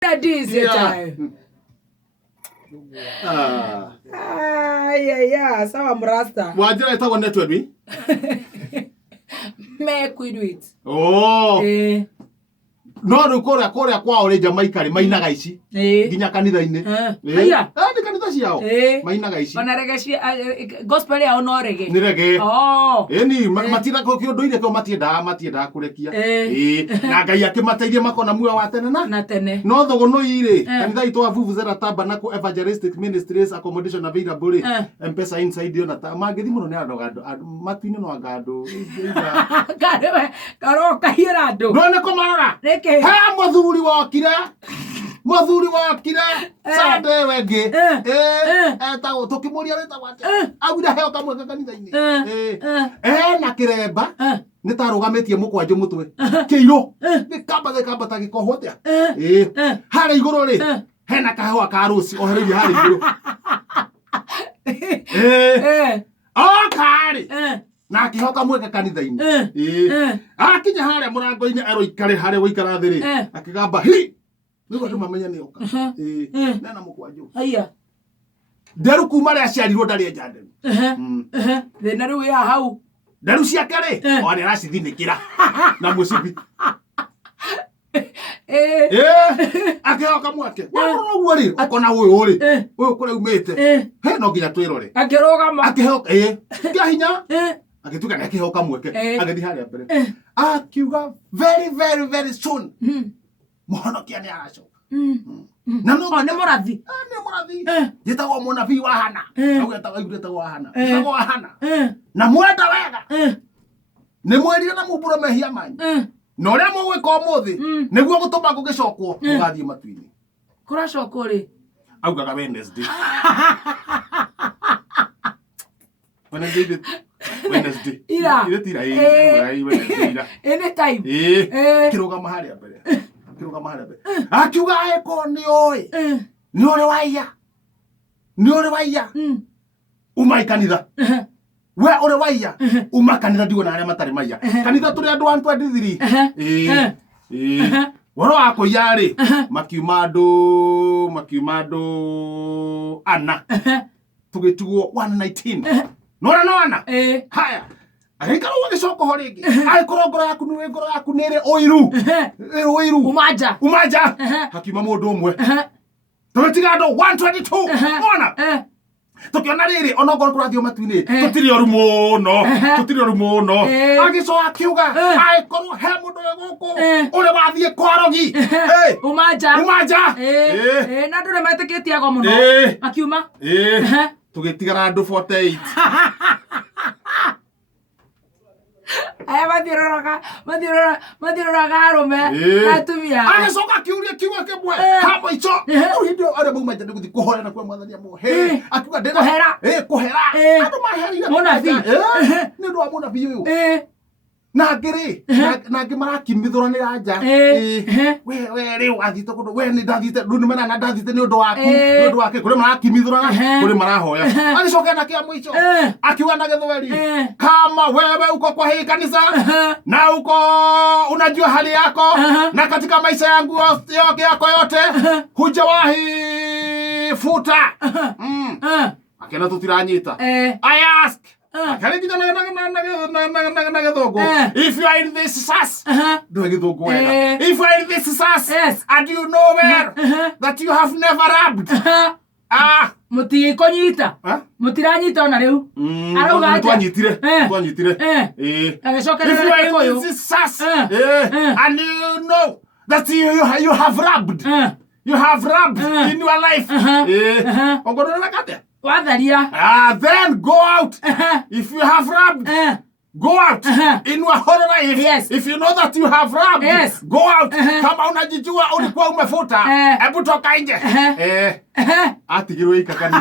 That is it. Sawa mrasta. Wajira itakuwa network bi? Me kwidwit. Oh. No rukora kwao ri Jamaica ri mainaga ici. Nginya kanitha-ini. Aya. Ni kanitha ciao. Mainaga ici. Ona reggae gospel ya ono reggae. Ni reggae. Oh. Ni matira ko kiondoire ko matienda kurekia. Na Ngai akimateithia makona muoyo wa tene na tene. No thogono ire kanitha itu Vuvuzela Tabernacle Evangelistic Ministries accommodation available ri M-Pesa inside yo na ta magithi muno ni andu matuine no angandu. Karo kahira andu. No ne komarora. Ha muthuri wakire sade wengi ta tukimuria weta wake awira heo kamwe kanitha-ini na kiremba ni tarugametie mukwanju mutwe kiiro ni kamba ta gikoho atia hara iguru ri hena kahwa ka rusi ohereire hara iguru kari na akihoka mweke kanitha-ini akinya haria murango-ini aroikare haria guikara thiri akigamba hi nigo andu mamenya ni oka nena mukwanju aya nderu kuma ria ciarirwo ndari enja nderu thina riu ya hau nderu ciake ri oni aracithinikira na mucibi akihoka mweke waguo ri ukona uyu ri uyu kure umite he no nginya twirore akirugama akihoka kia hinya agituka na akihoka mweke agethi haria mbere akiuga very soon muhonokia ni aracoka na no ni murathi ni murathi gitagwo munabii wa Hana au gitagwo wa Hana na mwenda wega ni mwerire na mubura mehia manyi no ria mugwika umuthi niguo gutuma ngugicokwo mugathie matu-ini kuracokwo ri augaga Wednesday ira ene time kirugama haria mbere akiuga eko ni ore waiya umai kanitha we ore waiya uma kanitha ndigo na aria matari maiya kanitha turi andu 123 woro wako yari makiumado ana tugitugo 119 nona haya arikaro wagicoko ho ringi aikoro ngoro yaku nire oiru umanja hakiuma mundu umwe tugitiga andu 122 ona tukiona riri ona ngoro turathio matu-ini tutiri oru muno agico akiuga aikoro he mundu guku uri wathie kwarogi umanja na ndure metikitie ago muno akiuma tugitigara andu 48 mathiroraga arume atumia agicoka kiuria kiuga kimwe hamo ico hindio aria mauma nja niguthi kuhoya na kwa mwathani amwe akiuga ndena kuhera andu maherire munabii ni ndu wa munabii uyu na ngiri marakimithũranĩra nja we riu athite kundu we ni ndathite riu nimena na ndathite ni undu wake kuri marakimithũrana kuri marahoya alicoka na kia mwico akiuga na gĩthweri kama wewe uko kwa hii kanisa na uko unajua hali yako na katika maisha yangu yako yote hujawahi futa akena tutiranyita I ask if you are in this sas if you are in this sas and you know where that you have never rubbed mutikonyita mutiranyita ona riu arauga twanyitire agacoka if you are in this sas and you know that you have rubbed in your life ogorora kate watharia then go out if you have rubbed go out in your whole life if you know that you have rubbed go out kama unajijua ulikuwa umefuta hebu toka nje atigirwe ikakani